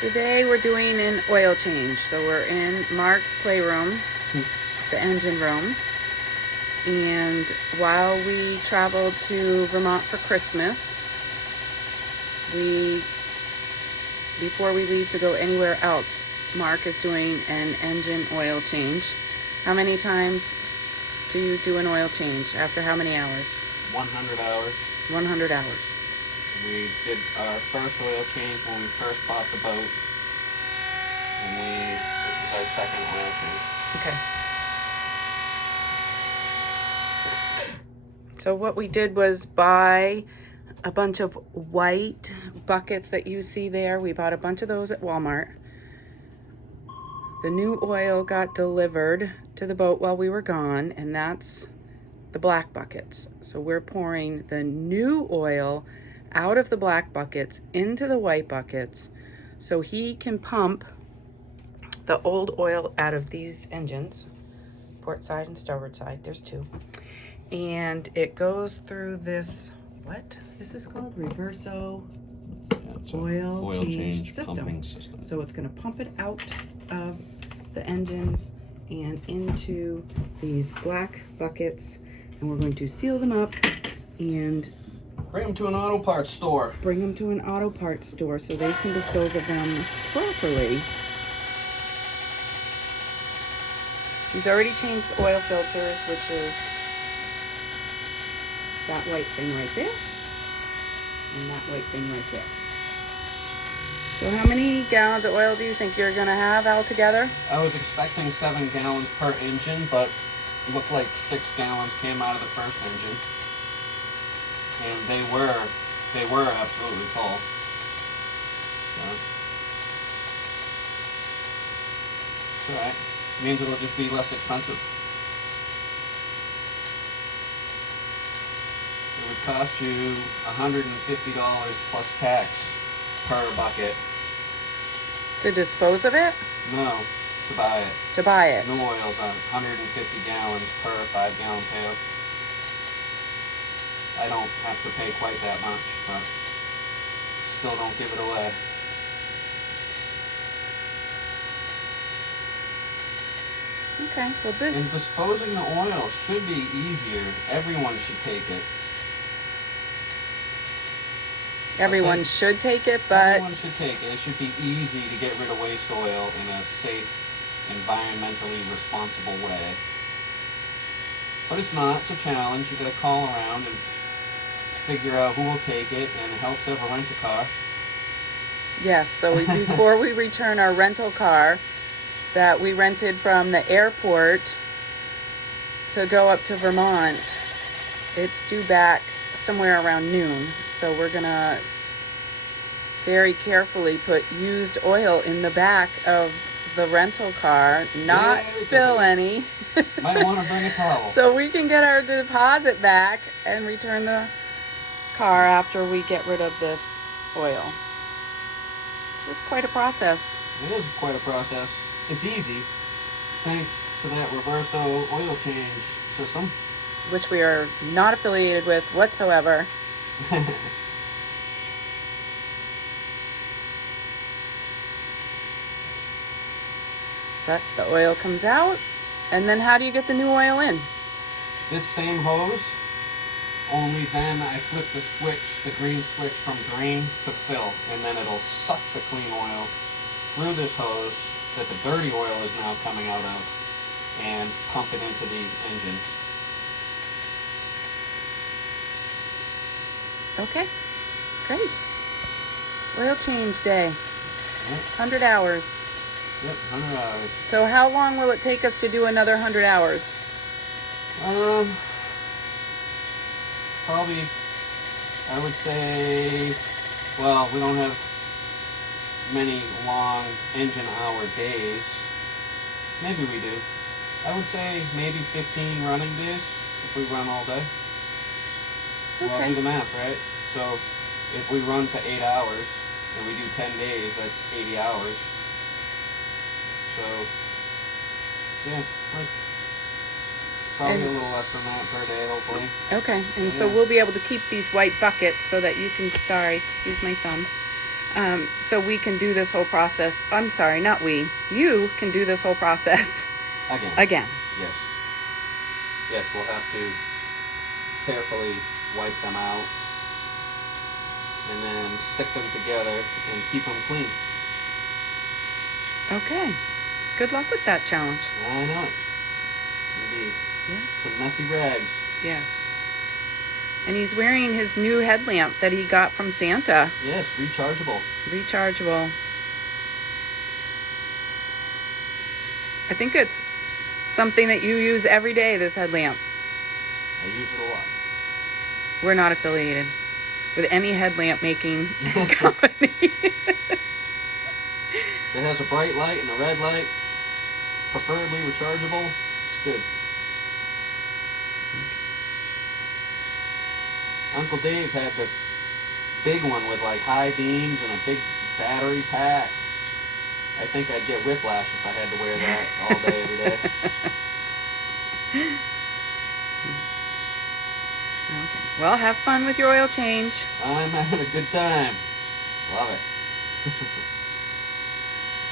Today we're doing an oil change. So we're in Mark's playroom, the engine room. And while we traveled to Vermont for Christmas, before we leave to go anywhere else, Mark is doing an engine oil change. How many times do you do an oil change? After how many hours? 100 hours. 100 hours. We did our first oil change when we first bought the boat. And this is our second oil change. Okay. So what we did was buy a bunch of white buckets that you see there. We bought a bunch of those at Walmart. The new oil got delivered to the boat while we were gone, and that's the black buckets. So we're pouring the new oil out of the black buckets into the white buckets so he can pump the old oil out of these engines, port side and starboard side. There's two. And it goes through this, what is this called? Reverso oil change pumping system. So it's going to pump it out of the engines and into these black buckets, and we're going to seal them up and bring them to an auto parts store. So they can dispose of them properly. He's already changed the oil filters, which is that white thing right there and that white thing right there. So how many gallons of oil do you think you're going to have altogether? I was expecting 7 gallons per engine, but it looked like 6 gallons came out of the first engine. And they were absolutely full. So it's alright. It means it'll just be less expensive. It would cost you $150 plus tax per bucket. To dispose of it? No, to buy it. To buy it. New oil's on 150 gallons per 5-gallon pail. I don't have to pay quite that much, but still don't give it away. Okay, well this... And disposing the oil should be easier. Everyone should take it. Everyone should take it, but... Everyone should take it. It should be easy to get rid of waste oil in a safe, environmentally responsible way. But it's not. It's a challenge. You gotta call around and figure out who will take it, and it helps to have a rent-a-car. Yes, so before we return our rental car that we rented from the airport to go up to Vermont, it's due back somewhere around noon. So we're gonna very carefully put used oil in the back of the rental car, not spill any. Might want to bring a towel. So we can get our deposit back and return the car after we get rid of this oil. This is quite a process. It is quite a process. It's easy, thanks to that Reverso oil change system. Which we are not affiliated with whatsoever. But the oil comes out, and then how do you get the new oil in? This same hose, only then I flip the switch, the green switch from drain to fill, and then it'll suck the clean oil through this hose that the dirty oil is now coming out of and pump it into the engine. Okay, great. Oil change day, Yep. 100 hours. Yep, 100 hours. So how long will it take us to do another 100 hours? Probably, I would say, well, we don't have many long engine hour days. Maybe we do. I would say maybe 15 running days if we run all day. So I'll do the math, right? So if we run for 8 hours and we do 10 days, that's 80 hours. So, yeah, like probably a little less than that per day, hopefully. Okay, and so we'll be able to keep these white buckets so that you can, sorry, excuse my thumb, So we can do this whole process. I'm sorry, not we. You can do this whole process Again. again. Yes. Yes, we'll have to carefully wipe them out and then stick them together and keep them clean. Okay. Good luck with that challenge. I know it. Indeed. Yes. Some messy rags. Yes. And he's wearing his new headlamp that he got from Santa. Yes, rechargeable. Rechargeable. I think it's something that you use every day, this headlamp. I use it a lot. We're not affiliated with any headlamp making company. It has a bright light and a red light, preferably rechargeable. It's good. Uncle Dave had the big one with like high beams and a big battery pack. I think I'd get whiplash if I had to wear that all day, every day. Okay. Well, have fun with your oil change. I'm having a good time. Love it.